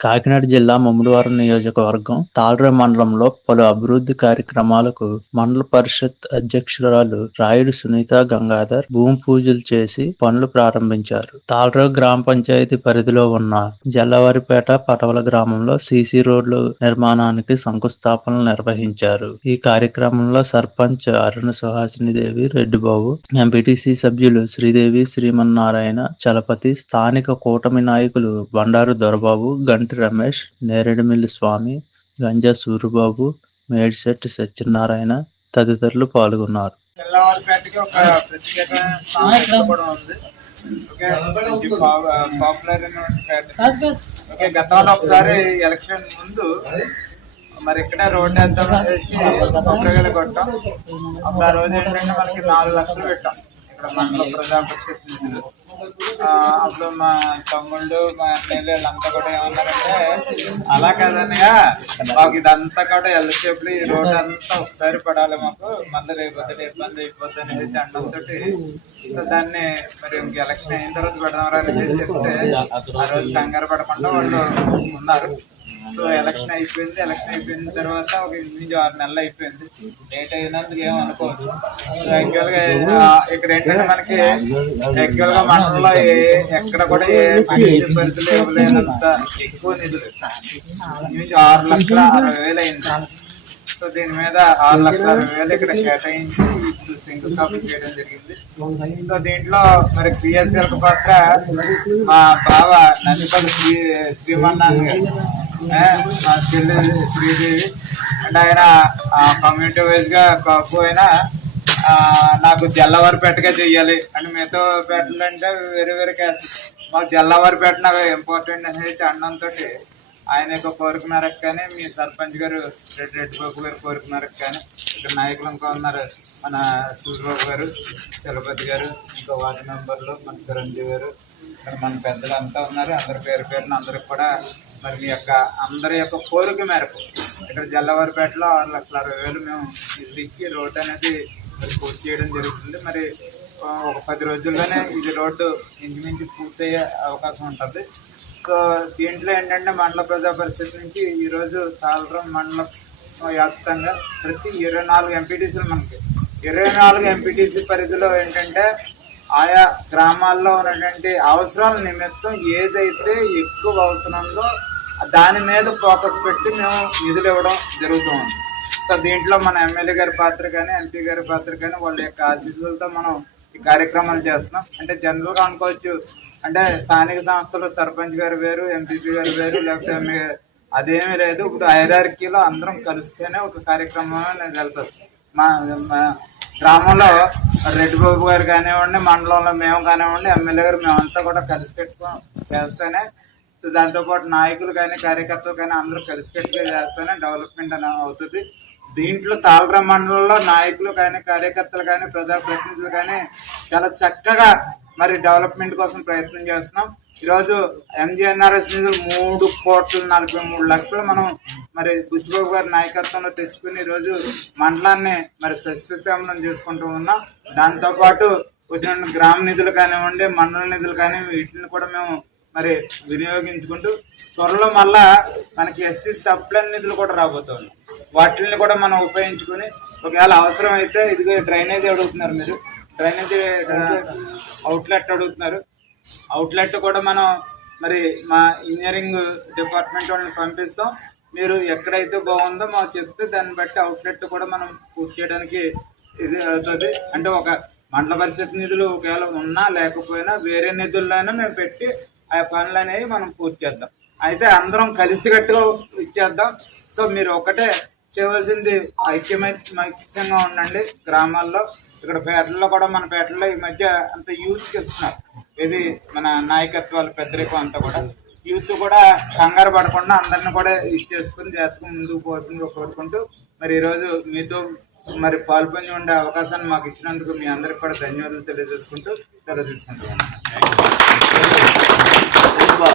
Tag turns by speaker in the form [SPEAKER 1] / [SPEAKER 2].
[SPEAKER 1] కాకినాడ జిల్లా ముమ్మడివారం నియోజకవర్గం తాళ్ర మండలంలో పలు అభివృద్ధి కార్యక్రమాలకు మండల పరిషత్ అధ్యక్షురాలు రాయుడు సునీత గంగాధర్ భూమి పూజలు చేసి పనులు ప్రారంభించారు. తాళ్ర గ్రామ పంచాయతీ పరిధిలో ఉన్న జల్లవారిపేట పటవల గ్రామంలో సీసీ రోడ్లు నిర్మాణానికి శంకుస్థాపనలు నిర్వహించారు. ఈ కార్యక్రమంలో సర్పంచ్ అరుణ సుహాసిని దేవి రెడ్డిబాబు ఎంపీటీసీ సభ్యులు శ్రీదేవి శ్రీమన్నారాయణ చలపతి స్థానిక కూటమి నాయకులు బండారు దొరబాబు గంట రమేష్ నేరేడుమిల్లి స్వామి గంజా సూరిబాబు మేడిశెట్టి సత్యనారాయణ తదితరులు పాల్గొన్నారు.
[SPEAKER 2] పిల్లవారిపేటకి ఒక స్థానం కూడా ఉంది. ఓకే? పాపులర్ అయినటువంటి పేట. ఓకే గతంలో ఒకసారి ఎలక్షన్ ముందు మరి ఇక్కడే రోడ్డు వేద్దామని వచ్చి కొబ్బరికాయలు కొట్టాం. అప్పుడు ఆ రోజు ఏంటంటే మనకి నాలుగు లక్షలు పెట్టాం. ఇక్కడ మండల ప్రజా అప్పుడు మా తమ్ముళ్ళు మా ఎమ్మెల్యే వీళ్ళంతా కూడా ఏమన్నారంటే అలా కాదన్నయ్య మాకు ఇదంతా కూడా ఎల్సేపులు ఈ రోడ్ అంతా ఒకసారి పడాలి మాకు. మళ్ళీ రేపు ఇబ్బంది అయిపోద్ది అనేది అండంతో సో దాన్ని మరి ఇంక ఎలక్షన్ అయిన తర్వాత పెడదాం రా అని చెప్తే ఆ రోజు కంగారు పడకుండా వాళ్ళు ఉన్నారు. సో ఎలక్షన్ అయిపోయింది. ఎలక్షన్ అయిపోయిన తర్వాత ఒక ఎనిమిది ఆరు నెలలు అయిపోయింది. లేట్ అయినందుకు ఏం అనుకోవచ్చు సో యాక్చువల్గా ఇక్కడ ఏంటంటే మనకి యాక్చువల్గా మండలంలో ఏ ఎక్కడ కూడా ఏ పరిస్థితులు ఇవ్వలేనంత ఎక్కువ నిధులు. నుంచి ఆరు లక్షల అరవై వేలు అయింది. సో దీని మీద ఆరు లక్షల అరవై వేలు ఇక్కడ కేటాయించి ఇప్పుడు శంకుస్థాపన చేయడం జరిగింది. సో దీంట్లో మరి పిఎస్ఎల్ పక్క మా బావ నందిపల్లి శ్రీ శ్రీమన్నాన్ గారు. మా చెల్లి శ్రీదేవి. అంటే ఆయన కమ్యూనిటీ వైజ్గా కాకపోయినా నాకు జల్లవారిపేటగా చెయ్యాలి. అంటే మిగతా పేటలు అంటే వేరే వేరే మాకు జల్లవారిపేట నాకు ఇంపార్టెంట్ అనేది అన్నంతో ఆయన యొక్క కోరిక మేరకు కానీ మీ సర్పంచ్ గారు రెడ్డి రెడ్డి బాబు గారు కోరిక మేరకు కానీ ఇక్కడ నాయకులు ఇంకా ఉన్నారు. మన సూర్యబాబు గారు చలపతి గారు ఇంకా వార్డు మెంబర్లు మన చిరంజీవి గారు ఇక్కడ మన పెద్దలు అంతా ఉన్నారు. అందరి పేరు పేరున అందరికి కూడా మరి మీ యొక్క అందరి యొక్క కోరిక మేరకు ఇక్కడ జల్లవారిపేటలో ఆరు లక్షల అరవై వేలు మేము ఇల్లు ఇచ్చి రోడ్డు అనేది మరి పూర్తి చేయడం జరుగుతుంది. మరి ఒక పది రోజుల్లోనే ఇది రోడ్డు ఇంచుమించు పూర్తయ్యే అవకాశం ఉంటుంది. సో దీంట్లో ఏంటంటే మండల ప్రజా పరిషత్ నుంచి ఈరోజు తాళరం మండల వ్యాప్తంగా ప్రతి ఇరవై నాలుగు ఎంపీటీసీలు మనకి. ఇరవై నాలుగు ఎంపీటీసీ పరిధిలో ఏంటంటే ఆయా గ్రామాల్లో ఉన్నటువంటి అవసరాల నిమిత్తం ఏదైతే ఎక్కువ అవసరం ఉందో దాని మీద ఫోకస్ పెట్టి మేము నిధులు ఇవ్వడం జరుగుతూ ఉంది. సో దీంట్లో మన ఎమ్మెల్యే గారి పాత్ర కానీ ఎంపీ గారి పాత్ర కానీ వాళ్ళ యొక్క ఆశీస్సులతో మనం ఈ కార్యక్రమాలు చేస్తున్నాం. అంటే జనరల్గా అనుకోవచ్చు అంటే స్థానిక సంస్థలు సర్పంచ్ గారు వేరు ఎంపీపీ గారు వేరు లేకపోతే ఎమ్మె అదేమీ లేదు. ఇప్పుడు ఐరార్కీలో అందరం కలిస్తేనే ఒక కార్యక్రమం అనేది వెళ్తుంది. మా మా గ్రామంలో రెడ్డి బాబు గారు కానివ్వండి మండలంలో మేము కానివ్వండి ఎమ్మెల్యే గారు మేమంతా కూడా కలిసి పెట్టుకో చేస్తేనే దాంతోపాటు నాయకులు కానీ కార్యకర్తలు కానీ అందరూ కలిసికట్టుగా చేస్తేనే డెవలప్మెంట్ అనేది అవుతుంది. దీంట్లో తాళరా మండలంలో నాయకులు కానీ కార్యకర్తలు కానీ ప్రజాప్రతినిధులు కానీ చాలా చక్కగా మరి డెవలప్మెంట్ కోసం ప్రయత్నం చేస్తున్నాం. ఈరోజు ఎంజీఎన్ఆర్ఎస్ నిధులు మూడు కోట్ల నలభై మూడు లక్షలు మనం మరి బుచ్చిబాబు గారి నాయకత్వంలో తెచ్చుకుని ఈరోజు మండలాన్ని మరి సస్యశ్యామలం చేసుకుంటూ ఉన్నాం. దాంతోపాటు వచ్చిన గ్రామ నిధులు కానివ్వండి మండల నిధులు కానీ వీటిని కూడా మేము మరి వినియోగించుకుంటూ త్వరలో మళ్ళా మనకి ఎస్సీ సప్లై నిధులు కూడా రాబోతుంది. వాటిని కూడా మనం ఉపయోగించుకొని ఒకవేళ అవసరం అయితే ఇదిగో డ్రైనేజ్ అడుగుతున్నారు మీరు. డ్రైనేజ్ అవుట్లెట్ అడుగుతున్నారు. అవుట్లెట్ కూడా మనం మరి మా ఇంజనీరింగ్ డిపార్ట్మెంట్ వాళ్ళని పంపిస్తాం. మీరు ఎక్కడైతే బాగుందో మాకు చెప్తే దాన్ని బట్టి అవుట్లెట్ కూడా మనం పూర్తి చేయడానికి ఇది అవుతుంది. అంటే ఒక మండల పరిషత్ నిధులు ఒకవేళ ఉన్నా లేకపోయినా వేరే నిధుల్లోనే మేము పెట్టి ఆ పనులు అనేవి మనం పూర్తి చేద్దాం. అయితే అందరం కలిసికట్టుగా ఇచ్చేద్దాం. సో మీరు ఒకటే చేయవలసింది ఐక్యమైత్యంగా ఉండండి గ్రామాల్లో. ఇక్కడ పేటల్లో కూడా మన పేటల్లో ఈ మధ్య అంత యూజ్ ఇస్తున్నారు. ఇది మన నాయకత్వాలు పెద్దరికం అంతా కూడా. యూత్ కూడా కంగారు పడకుండా అందరిని కూడా ఇచ్చేసుకుని జాతకం ముందుకు పోతుందిగా కోరుకుంటూ మరి ఈరోజు మీతో మరి పాల్పొంది ఉండే అవకాశాన్ని మాకు ఇచ్చినందుకు మీ అందరికి కూడా ధన్యవాదాలు తెలియజేసుకుంటూ సెలవు తీసుకుంటున్నాను.